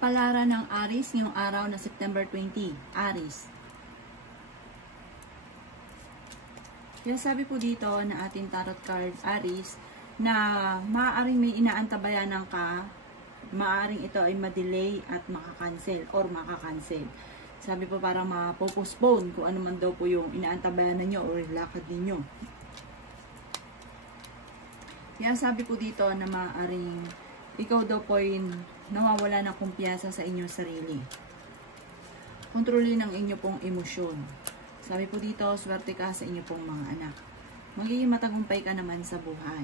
Kapalaran ng Aries ngayong araw na September 20. Aries. Kaya sabi po dito na ating tarot card, Aries, na maaaring may inaantabayanan ka, maaaring ito ay ma-delay at makakancel or makakancel. Sabi po parang mapopostpone kung ano man daw po yung inaantabayanan nyo or lakad ninyo. Kaya sabi po dito na maaaring ikaw daw po ay nawawala ng kumpiyansa sa inyong sarili. Kontrolin ang inyo pong emosyon. Sabi po dito, swerte ka sa inyo pong mga anak. Magiging matagumpay ka naman sa buhay.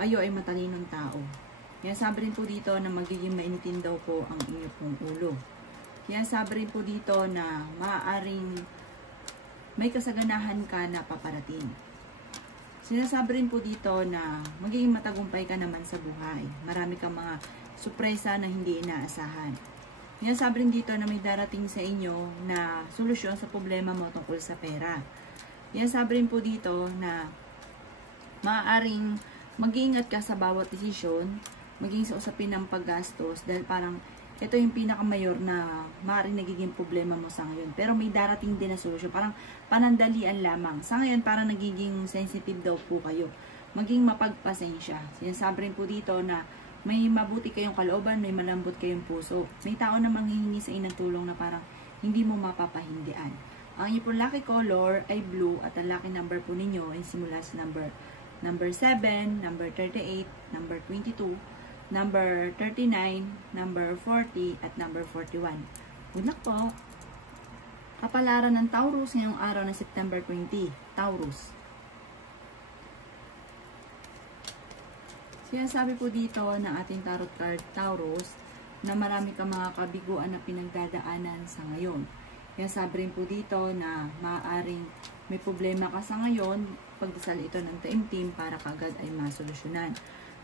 Kayo ay matalinong tao. Kaya sabi rin po dito na magiging mainitin daw po ang inyo pong ulo. Kaya sabi rin po dito na maaaring may kasaganahan ka na paparating. Sinasabi rin po dito na magiging matagumpay ka naman sa buhay. Marami kang mga sorpresa na hindi inaasahan. Sinasabi rin dito na may darating sa inyo na solusyon sa problema mo tungkol sa pera. Sinasabi rin po dito na maaaring mag-iingat ka sa bawat desisyon, maging sa usapin ng paggastos dahil parang ito yung pinakamayor na maaaring nagiging problema mo sa ngayon. Pero may darating din na solusyon. Parang panandalian lamang. Sa ngayon, parang nagiging sensitive daw po kayo. Maging mapagpasensya. Sinasabi rin po dito na may mabuti kayong kalooban, may malambot kayong puso. May tao na manghihingi sa inyo ng tulong na parang hindi mo mapapahindian. Ang inyo po lucky color ay blue at ang lucky number po ninyo ay simula sa number 7, number 38, number 22, number 39, number 40, at number 41. Good luck po! Kapalaran ng Taurus ngayong araw na September 20. Taurus. Sinasabi po dito na ating tarot card, Taurus, na marami kang mga kabiguan na pinagdadaanan sa ngayon. Kaya sabi rin po dito na maaaring may problema ka sa ngayon, pagdasal ito ng taimtim para kagad ay masolusyonan.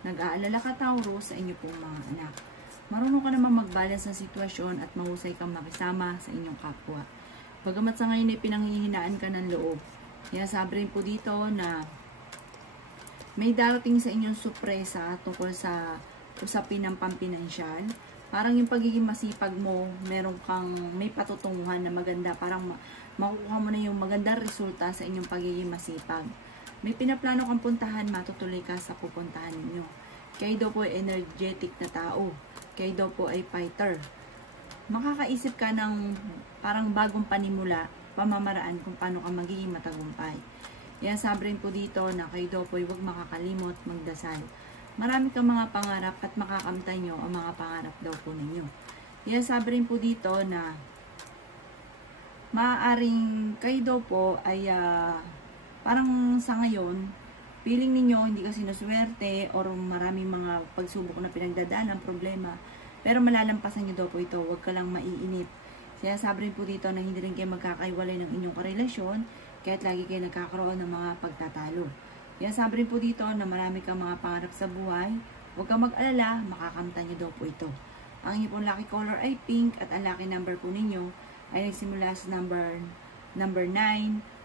Nag-aalala ka, Taurus, sa inyo pong mga anak. Marunong ka naman mag-balance ng sitwasyon at mahusay kang makisama sa inyong kapwa. Bagamat sa ngayon ay pinanghihinaan ka ng loob. Kaya sabi rin po dito na may darating sa inyong sorpresa tungkol sa usapin ng pampinansyal. Parang yung pagiging masipag mo, may patutunguhan na maganda. Parang makukuha mo na yung magandang resulta sa inyong pagiging masipag. May pinaplano kang puntahan, matutuloy ka sa pupuntahan ninyo. Kayo daw po ay energetic na tao. Kayo daw po ay fighter. Makakaisip ka ng parang bagong panimula, pamamaraan kung paano ka magiging matagumpay. Yan sabi rin po dito na kayo daw po ay huwag makakalimot, magdasal. Marami kang mga pangarap at makakamtan nyo ang mga pangarap daw po ninyo. Yan sabi rin po dito na maaaring kayo daw po ay parang sa ngayon, feeling ninyo hindi ka sinuswerte or maraming mga pagsubok na pinagdadaan ng problema. Pero malalampasan nyo daw po ito, huwag ka lang maiinip. Kaya sabi rin po dito na hindi rin kayo magkakaiwalay ng inyong karelasyon, kaya't lagi kayo nagkakaroon ng mga pagtatalo. Kaya sabi rin po dito na marami kang mga pangarap sa buhay, huwag kang mag-alala, makakamtan nyo daw po ito. Ang inyong pong lucky color ay pink at ang lucky number po ninyo ay nagsimula sa number 9,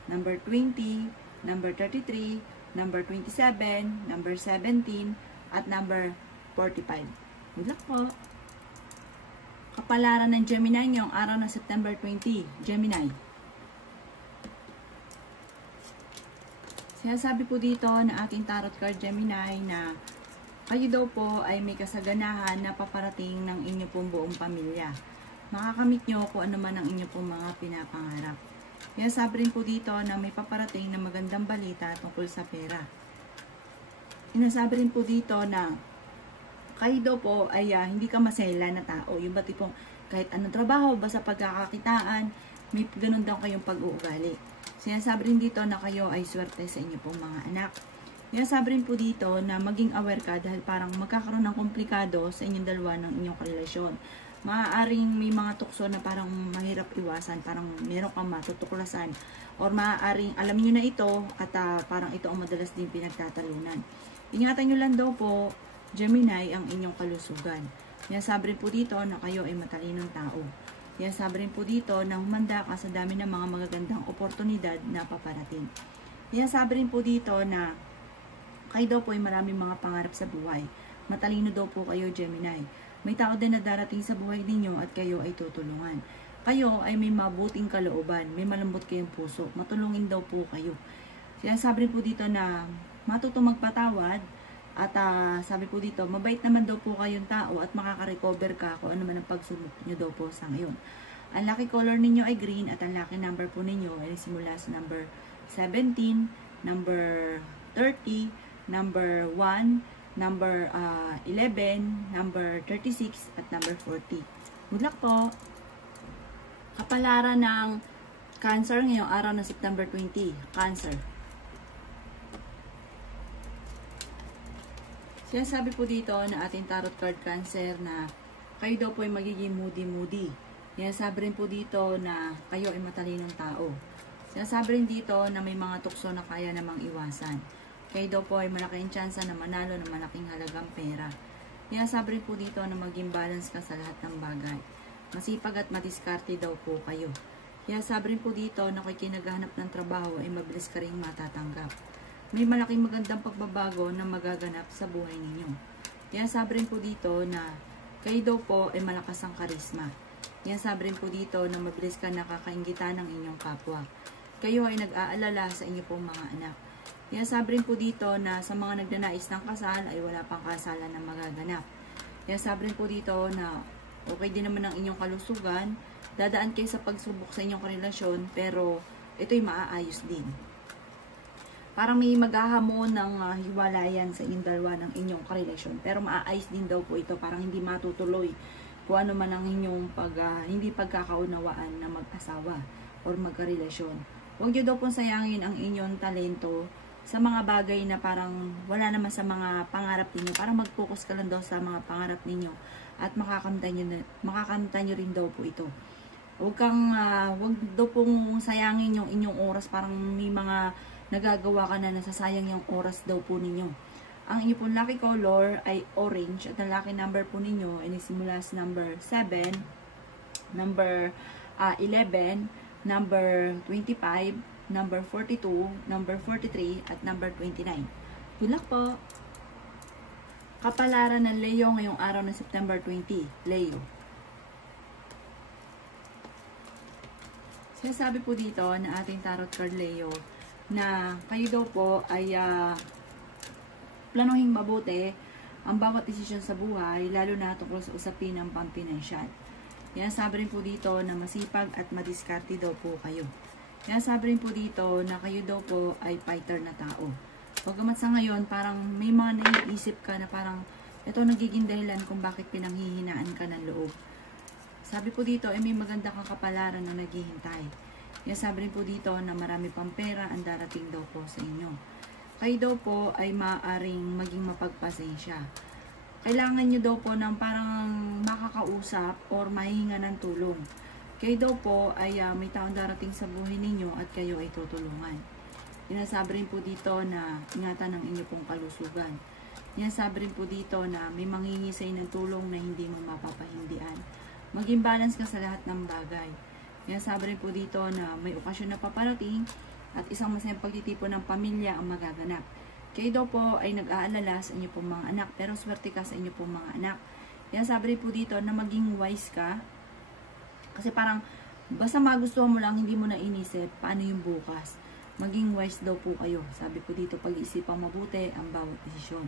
number 20, number 33, number 27, number 17, at number 45. Good luck po! Kapalaran ng Gemini ngayong araw ng September 20. Gemini. Sinasabi po dito na ating tarot card, Gemini, na kayo daw po ay may kasaganahan na paparating ng inyo pong buong pamilya. Makakamit nyo kung ano man ang inyo pong mga pinapangarap. Kaya sabi rin po dito na may paparating na magandang balita tungkol sa pera. Inasabi rin po dito na kayo daw po ay hindi ka masela na tao. Yung ba tipong kahit anong trabaho, basta pagkakakitaan, may ganun daw kayong pag-uugali. Sinasabi rin dito na kayo ay swerte sa inyo pong mga anak. Sinasabi rin po dito na maging aware ka dahil parang magkakaroon ng komplikado sa inyong dalawa ng inyong karelasyon. Maaaring may mga tukso na parang mahirap iwasan, parang meron kang matutuklasan. Or maaaring alam nyo na ito at parang ito ang madalas din pinagtatalunan. Ingatan nyo lang daw po, Gemini, ang inyong kalusugan. Sinasabi rin po dito na kayo ay matalinong tao. Sinasabi rin po dito na humanda ka sa dami ng mga magagandang oportunidad na paparating. Sinasabi rin po dito na kayo daw po ay maraming mga pangarap sa buhay. Matalino daw po kayo, Gemini. May tao din na darating sa buhay ninyo at kayo ay tutulungan. Kayo ay may mabuting kalooban, may malambot kayong puso, matulungin daw po kayo. Sinasabi po dito na matutong magpatawad at sabi po dito, mabait naman daw po kayong tao at makaka-recover ka kung ano man ang pagsubok nyo daw po sa ngayon. Ang lucky color ninyo ay green at ang lucky number po ninyo ay simula sa number 17, number 30, number 1, number 11, number 36, at number 40. Good luck po! Kapalaran ng Cancer ngayong araw na September 20. Cancer. Sinasabi po dito na ating tarot card Cancer na kayo daw po ay magiging moody-moody. Sinasabi rin po dito na kayo ay matalinong tao. Sinasabi rin dito na may mga tukso na kaya namang iwasan. Kayo daw po ay malaking tsansa na manalo ng malaking halagang pera. Sinasabi rin po dito na maging balance ka sa lahat ng bagay. Masipag at madiskarte daw po kayo. Sinasabi rin po dito na kung kinaghanap ng trabaho ay mabilis ka rin matatanggap. May malaking magandang pagbabago na magaganap sa buhay ninyo. Sinasabi rin po dito na kayo daw po ay malakas ang karisma. Sinasabi rin po dito na mabilis ka nakakainggitan ng inyong kapwa. Kayo ay nag-aalala sa inyo pong mga anak. Sinasabi rin po dito na sa mga nagnanais ng kasal ay wala pang kasalan na magaganap. Sinasabi rin po dito na okay din naman ang inyong kalusugan, dadaan kayo sa pagsubok sa inyong relasyon, pero ito'y maaayos din. Parang may maghahamon ng hiwalayan sa inyong dalawa ng inyong karelasyon, pero maaayos din daw po ito, parang hindi matutuloy kung ano man ang inyong hindi pagkakaunawaan na mag-asawa or magkarelasyon. Huwag nyo daw pong sayangin ang inyong talento sa mga bagay na parang wala naman sa mga pangarap ninyo. Parang mag-focus ka lang daw sa mga pangarap ninyo at makakamta nyo rin daw po ito. Huwag daw pong sayangin yung inyong oras, parang may mga nagagawa ka na nasasayang yung oras daw po ninyo. Ang inyong pong lucky color ay orange at ang lucky number po ninyo ay nagsimula sa number 7, number 11, number 25, number 42, number 43, at number 29. Good luck po! Kapalaran ng Leo ngayong araw ng September 20. Leo. Sinasabi po dito na ating tarot card Leo na kayo daw po ay planuhin mabuti ang bawat desisyon sa buhay, lalo na tungkol sa usapin ng pampinansyal. Sinasabi rin po dito na masipag at madiskarte daw po kayo. Sinasabi rin po dito na kayo daw po ay fighter na tao. Bagamat sa ngayon, parang may mga naiisip ka na parang ito nagiging dahilan kung bakit pinanghihinaan ka ng loob. Sabi po dito ay may maganda kang kapalaran na naghihintay. Sinasabi rin po dito na marami pang pera ang darating daw po sa inyo. Kayo daw po ay maaaring maging mapagpasensya. Kailangan nyo daw po ng parang makakausap or mahinga ng tulong. Kayo daw po ay may taong darating sa buhay ninyo at kayo ay tutulungan. Sinasabi rin po dito na ingatan ng inyo pong kalusugan. Sinasabi rin po dito na may manghingi sa inyo ng tulong na hindi mo mapapahindian. Maging balance ka sa lahat ng bagay. Sinasabi rin po dito na may okasyon na paparating at isang masayang pagtitipon ng pamilya ang magaganap. Kayo daw po ay nag-aalala sa inyo pong mga anak, pero swerte ka sa inyo pong mga anak. Sinasabi rin po dito na maging wise ka. Kasi parang, basta magustuhan mo lang, hindi mo na inisip, paano yung bukas. Maging wise daw po kayo. Sabi po dito, pag-iisipang mabuti ang bawat desisyon.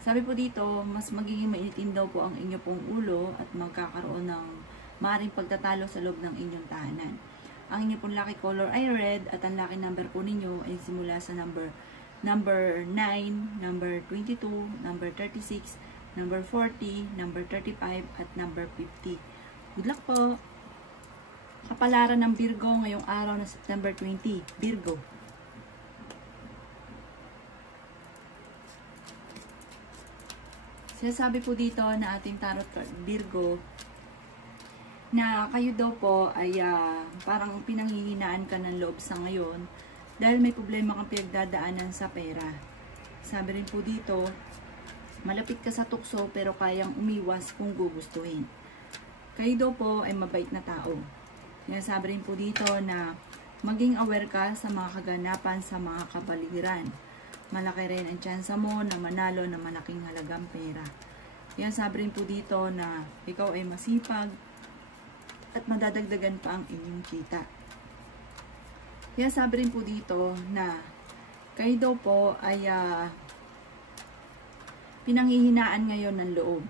Sabi po dito, mas magiging mainitin daw po ang inyo pong ulo at magkakaroon ng maaaring pagtatalo sa loob ng inyong tahanan. Ang inyo pong lucky color ay red at ang lucky number po ninyo ay simula sa number 9, number 22, number 36, number 40, number 35, at number 50. Good luck po! Kapalaran ng Virgo ngayong araw na September 20. Virgo. Sinasabi po dito na ating tarot card Virgo na kayo daw po ay parang pinanghihinaan ka ng loob sa ngayon dahil may problema kang pinagdadaanan sa pera. Sabi rin po dito, malapit ka sa tukso pero kayang umiwas kung gugustuhin. Kayo daw po ay mabait na tao. Sinasabi rin po dito na maging aware ka sa mga kaganapan sa mga kapaligiran. Malaki rin ang tsansa mo na manalo ng malaking halagang pera. Yan, sabi rin po dito na ikaw ay masipag at madadagdagan pa ang inyong kita. Yan, sabi rin po dito na kayo daw po ay pinanghihinaan ngayon ng loob.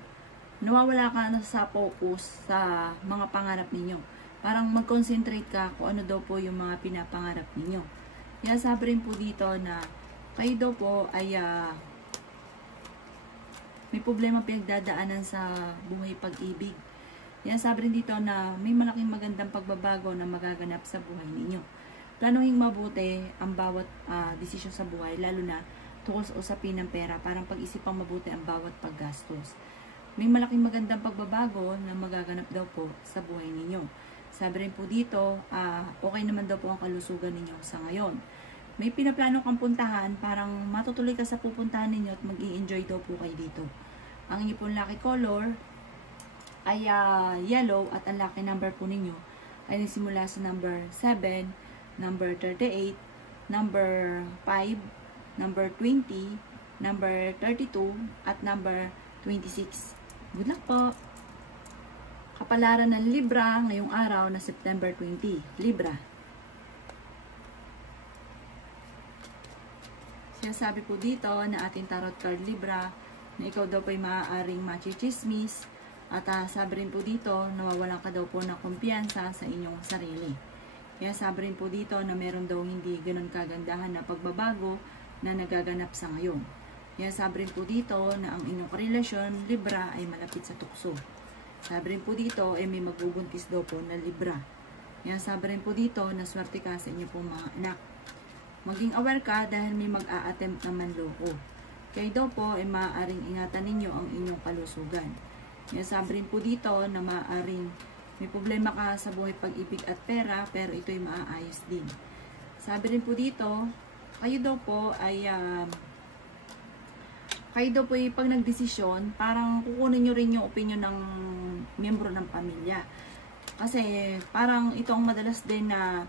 Nawawala ka na sa focus sa mga pangarap ninyo. Parang mag-concentrate ka kung ano daw po yung mga pinapangarap ninyo. Yan, sabi rin po dito na kayo daw po ay may problema pinagdadaanan sa buhay pag-ibig. Yan, sabi rin dito na may malaking magandang pagbabago na magaganap sa buhay ninyo. Planuhin mabuti ang bawat desisyon sa buhay, lalo na tungkol sa usapin ng pera, parang pag-isipang mabuti ang bawat paggastos. May malaking magandang pagbabago na magaganap daw po sa buhay ninyo. Sabi rin po dito, okay naman daw po ang kalusugan ninyo sa ngayon. May pinaplano kang puntahan, parang matutuloy ka sa pupuntahan ninyo at mag-i-enjoy daw po kayo dito. Ang inyo pong lucky color ay yellow at ang lucky number po ninyo ay nagsimula sa number 7, number 38, number 5, number 20, number 32, at number 26. Good luck po! Kapalaran ng Libra ngayong araw na September 20. Libra. Sinasabi po dito na ating tarot card Libra na ikaw daw po ay maaaring machichismis at sabi rin po dito nawawalan ka daw po ng kumpiyansa sa inyong sarili. Kaya sabi rin po dito na meron daw hindi ganun kagandahan na pagbabago na nagaganap sa ngayon. Kaya sabi rin po dito na ang inyong relasyon, Libra, ay malapit sa tukso. Sabi rin po dito ay may magbubuntis daw po na Libra. Kaya sabi rin po dito na swerte ka sa inyong pong mga anak. Maging aware ka dahil may mag-a-attempt na manloko. Kayo daw po ay maaaring ingatan ninyo ang inyong kalusugan. Kaya sabi rin po dito na maaaring may problema ka sa buhay pag-ibig at pera, pero ito'y maaayos din. Sabi rin po dito, kayo daw po ay pag nagdesisyon, parang kukunin nyo rin yung opinion ng miyembro ng pamilya. Kasi parang ito ang madalas din na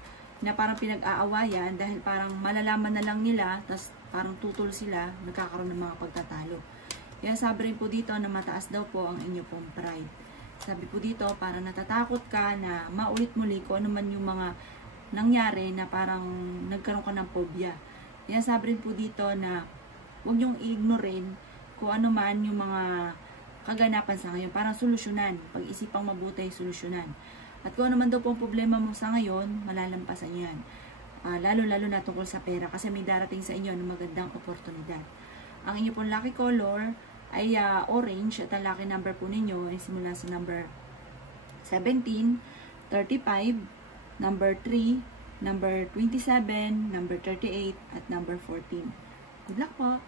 parang pinag-aawayan dahil parang malalaman na lang nila, tas parang tutol sila, nagkakaroon ng mga pagtatalo. Kaya sabi rin po dito na mataas daw po ang inyo pong pride. Sabi po dito, parang natatakot ka na maulit muli kung ano man yung mga nangyari na parang nagkaroon ka ng phobia. Kaya sabi rin po dito na huwag niyong i-ignorein kung ano man yung mga kaganapan sa ngayon. Parang solusyonan. Pag-isipang mabuti, solusyonan. At kung ano man daw po ang problema mo sa ngayon, malalampasan yan. Lalo-lalo na tungkol sa pera kasi may darating sa inyo ng magandang oportunidad. Ang inyo pong lucky color ay orange at ang lucky number po ninyo ay simula sa number 17, 35, number 3, number 27, number 38, at number 14. Good luck po!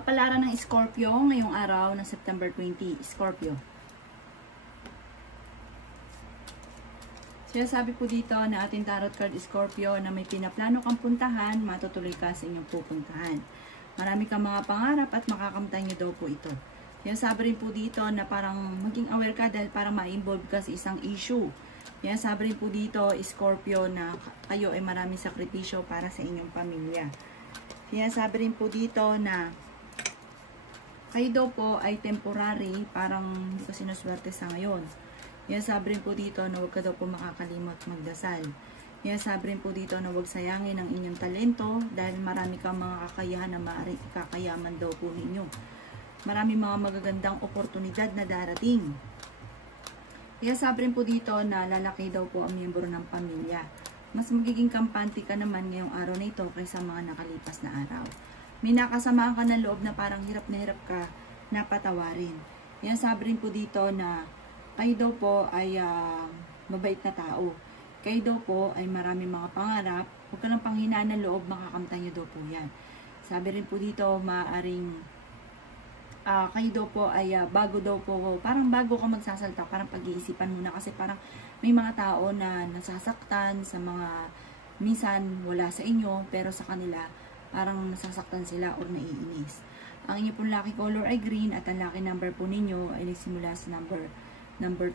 Kapalaran ng Scorpio ngayong araw na September 20. Scorpio. Sinasabi po dito na ating tarot card Scorpio na may pinaplano kang puntahan, matutuloy ka sa inyong pupuntahan. Marami kang mga pangarap at makakamtan nyo daw po ito. Kaya sabi rin po dito na parang maging aware ka dahil parang ma-involve ka sa isang issue. Kaya sabi rin po dito, Scorpio, na kayo ay maraming sakripisyo para sa inyong pamilya. Kaya sabi rin po dito na kayo daw po ay temporary, parang hindi ko sinuswerte sa ngayon. Kaya sabi rin po dito na huwag ka daw po makakalimot magdasal. Kaya sabi rin po dito na huwag sayangin ang inyong talento dahil marami kang mga kakayahan na maaaring ikakayaman daw po ninyo. Marami mga magagandang oportunidad na darating. Kaya sabi rin po dito na lalaki daw po ang miyembro ng pamilya. Mas magiging kampante ka naman ngayong araw na ito kaysa mga nakalipas na araw. May nakasamaan ka ng loob na parang hirap na hirap ka na patawarin. Kaya sabi rin po dito na kayo daw po ay mabait na tao. Kayo daw po ay marami mga pangarap. Huwag ka ng panghinaan ng loob, makakamtan nyo daw po yan. Sabi rin po dito, maaaring kayo daw po ay bago daw po, parang bago ka magsasalta, parang pag-iisipan muna. Kasi parang may mga tao na nasasaktan sa mga minsan wala sa inyo, pero sa kanila parang nasasaktan sila or naiinis. Ang inyo pong lucky color ay green at ang lucky number po ninyo ay nagsimula sa number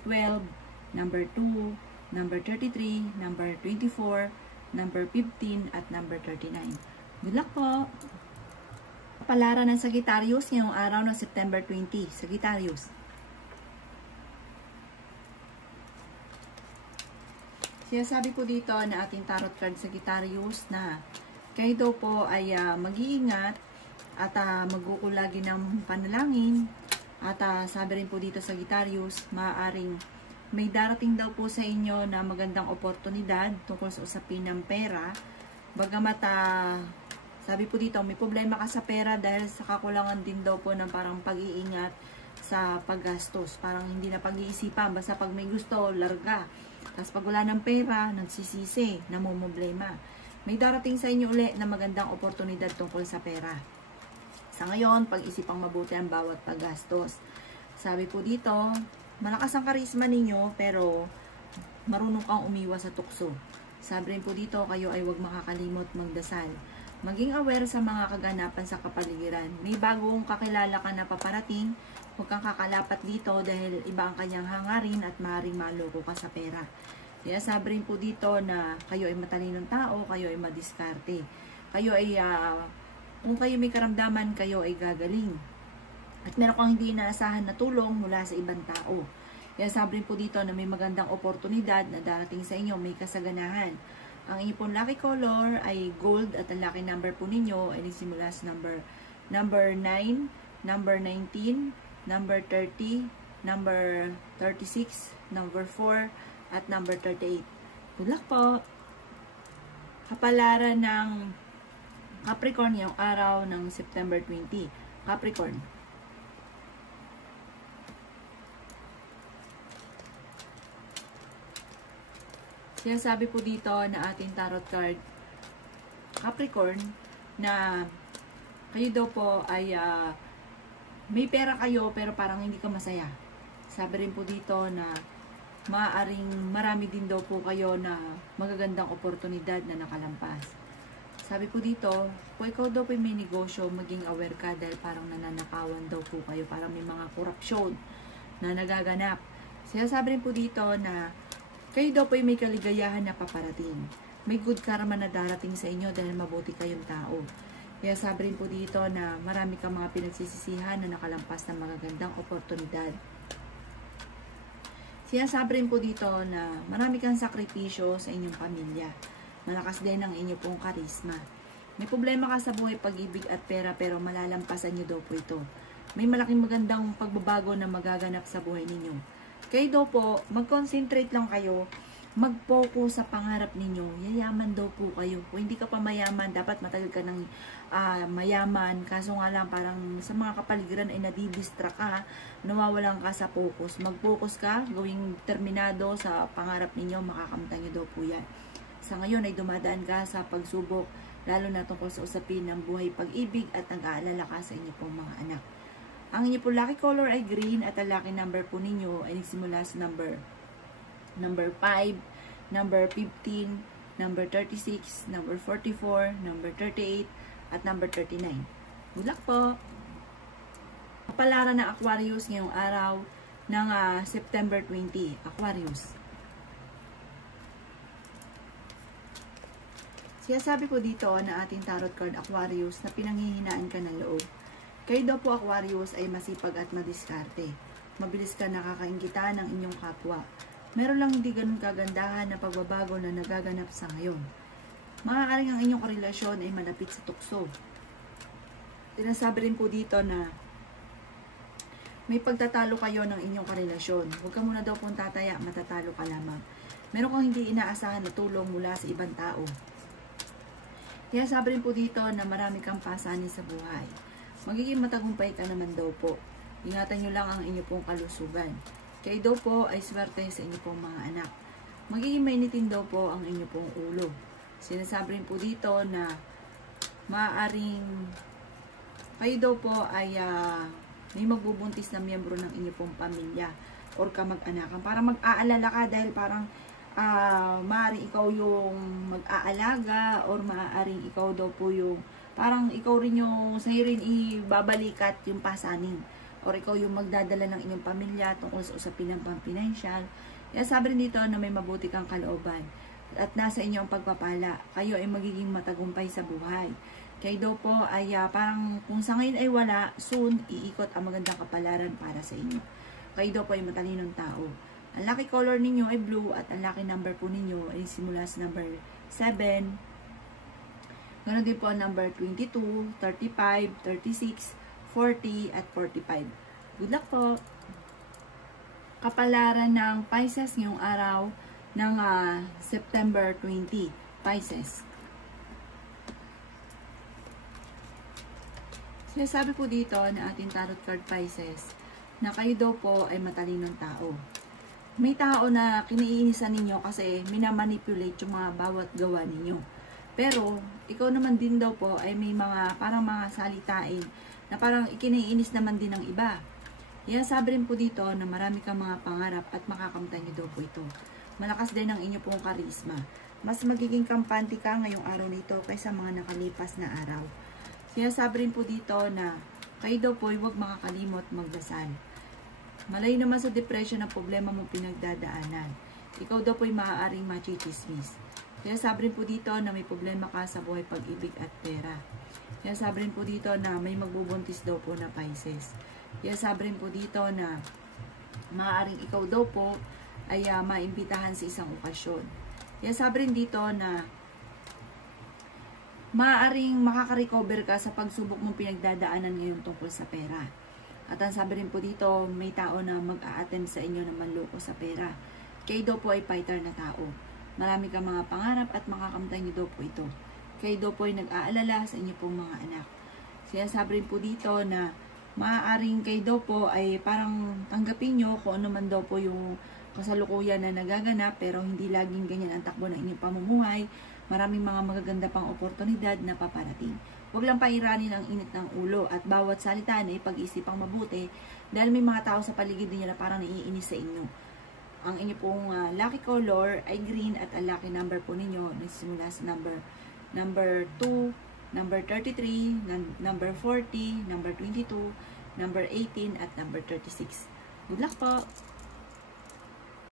12, number 2, number 33, number 24, number 15, at number 39. Good luck po! Kapalaran ng Sagittarius ngayong araw ng September 20. Sagittarius. Sinasabi po dito na ating tarot card Sagittarius na kayo daw po ay mag-iingat at magkukulagi ng panalangin. At sabi rin po dito Sagittarius, maaaring may darating daw po sa inyo na magandang oportunidad tungkol sa usapin ng pera. Bagamat sabi po dito, may problema ka sa pera dahil sa kakulangan din daw po ng parang pag-iingat sa paggastos. Parang hindi na pag-iisipan, basta pag may gusto, larga. Tapos pag wala ng pera, nagsisisi, namumblema. May darating sa inyo uli na magandang oportunidad tungkol sa pera. Sa ngayon, pag-isipang mabuti ang bawat paggastos. Sabi po dito, malakas ang karisma ninyo pero marunong kang umiwas sa tukso. Sabi rin po dito, kayo ay huwag makakalimot magdasal. Maging aware sa mga kaganapan sa kapaligiran. May bagong kakilala ka na paparating, huwag kang kakalapat dito dahil iba ang kanyang hangarin at maaaring maloko ka sa pera. Kaya sabi rin po dito na kayo ay matalinong tao, kayo ay madiskarte. Kayo ay, kung kayo may karamdaman, kayo ay gagaling. At meron kang hindi inaasahan na tulong mula sa ibang tao. Kaya sabi rin po dito na may magandang oportunidad na darating sa inyo, may kasaganahan. Ang inyong pong lucky color ay gold at ang lucky number po ninyo ay nagsimula sa number 9, number 19, number 30, number 36, number 4, at number 38. Good luck po! Kapalaran ng Capricorn yung araw ng September 20. Capricorn. Sinasabi po dito na ating tarot card Capricorn na kayo daw po ay may pera kayo pero parang hindi ka masaya. Sabi rin po dito na maaaring marami din daw po kayo na magagandang oportunidad na nakalampas. Sabi po dito, kung ikaw daw po may negosyo, maging aware ka dahil parang nananakawan daw po kayo. Parang may mga korupsyon na nagaganap. Sinasabi rin po dito na kayo daw po ay may kaligayahan na paparating. May good karma na darating sa inyo dahil mabuti kayong tao. Kaya sabi rin po dito na marami kang mga pinagsisisihan na nakalampas ng magagandang oportunidad. Sinasabi rin po dito na marami kang sakripisyo sa inyong pamilya. Malakas din ang inyong pong karisma. May problema ka sa buhay, pag-ibig at pera pero malalampasan nyo daw po ito. May malaking magandang pagbabago na magaganap sa buhay ninyo. Kayo daw po, mag-concentrate lang kayo, mag-focus sa pangarap ninyo, yayaman daw po kayo. Kung hindi ka pa mayaman, dapat matagal ka ng mayaman. Kaso nga lang, parang sa mga kapaligiran ay nadidistract ka, nawawalan ka sa focus. Mag-focus ka, gawing terminado sa pangarap ninyo, makakamtan nyo daw po yan. Sa ngayon ay dumadaan ka sa pagsubok, lalo na tungkol sa usapin ng buhay, pag-ibig at nag-aalala ka sa inyo pong mga anak. Ang inyo po lucky color ay green at ang lucky number po ninyo ay nagsimula sa number 5, number 15, number 36, number 44, number 38, at number 39. Good luck po! Kapalaran ng Aquarius ngayong araw ng September 20. Aquarius. Sinasabi po dito na ating tarot card Aquarius na pinanghihinaan ka ng loob. Kayo daw po Aquarius ay masipag at madiskarte. Mabilis ka nakakaingita ng inyong kapwa. Meron lang hindi ganun kagandahan na pagbabago na nagaganap sa ngayon. Maaaring ang inyong karelasyon ay malapit sa tukso. Sinasabi rin po dito na may pagtatalo kayo ng inyong karelasyon. Huwag ka muna daw pong tataya, matatalo ka lamang. Meron kang hindi inaasahan na tulong mula sa ibang tao. Kaya sabi rin po dito na marami kang pasanin sa buhay. Magiging matagumpay ka naman daw po. Ingatan nyo lang ang inyong pong kalusugan. Kayo daw po ay swerte sa inyong pong mga anak. Magiging mainitin daw po ang inyong pong ulo. Sinasabi rin po dito na maaaring kayo daw po ay may magbubuntis na miyembro ng inyong pong pamilya or kamag-anakan. Para mag-aalala ka dahil parang maaaring ikaw yung mag-aalaga or maaaring ikaw daw po yung parang ikaw rin yung sa'yo rin ibabalikat yung pasanin or ikaw yung magdadala ng inyong pamilya tungkol sa usapin ng pang-financial. Kaya sabi rin dito na may mabuti kang kalooban at nasa inyo ang pagpapala. Kayo ay magiging matagumpay sa buhay. Kayo daw po ay parang kung sa ngayon ay wala, soon iikot ang magandang kapalaran para sa inyo. Kayo daw po ay matalinong tao. Ang lucky color ninyo ay blue at ang lucky number po ninyo ay simula sa number 7. Ganon din po ang number 22, 35, 36, 40 at 45. Good luck po! Kapalaran ng Pisces ngayong araw ng September 20. Pisces. Sinasabi po dito na ating tarot card Pisces na kayo daw po ay matalinong tao. May tao na kiniinisan ninyo kasi minamanipulate yung mga bawat gawa ninyo. Pero, ikaw naman din daw po ay may mga parang mga salitain na parang ikiniinis naman din ng iba. Yan, sabi rin po dito na marami kang mga pangarap at makakamtan nyo daw po ito. Malakas din ang inyo pong karisma. Mas magiging kampante ka ngayong araw nito kaysa mga nakalipas na araw. Sinasabi rin po dito na kayo daw po ay huwag makakalimot magdasal. Malayo naman sa depression ang problema mong pinagdadaanan. Ikaw daw po ay maaaring machichismis. Kaya sabi rin po dito na may problema ka sa buhay, pag-ibig at pera. Kaya sabi rin po dito na may magbubuntis daw po na Pisces. Kaya sabi rin po dito na maaaring ikaw daw po ay maimbitahan sa isang okasyon. Kaya sabi rin dito na maaaring makaka-recover ka sa pagsubok mong pinagdadaanan ngayon tungkol sa pera. At ang sabi rin po dito, may tao na mag-a-attend sa inyo na manloko sa pera. Kayo daw po ay fighter na tao. Marami kang mga pangarap at makakamtan niyo daw po ito. Kayo daw po ay nag-aalala sa inyo pong mga anak. Sinasabi rin po dito na maaaring kayo daw po ay parang tanggapin nyo kung ano man daw po yung kasalukuyan na nagaganap, pero hindi laging ganyan ang takbo ng inyong pamumuhay. Maraming mga magaganda pang oportunidad na paparating. Huwag lang pairanin ang init ng ulo at bawat salita na ipag-isipang mabuti dahil may mga tao sa paligid niyo na parang naiinis sa inyo. Ang inyo pong lucky color ay green at ang lucky number po ninyo nagsisimula sa number 2, number 33, number 40, number 22, number 18 at number 36. Good luck po!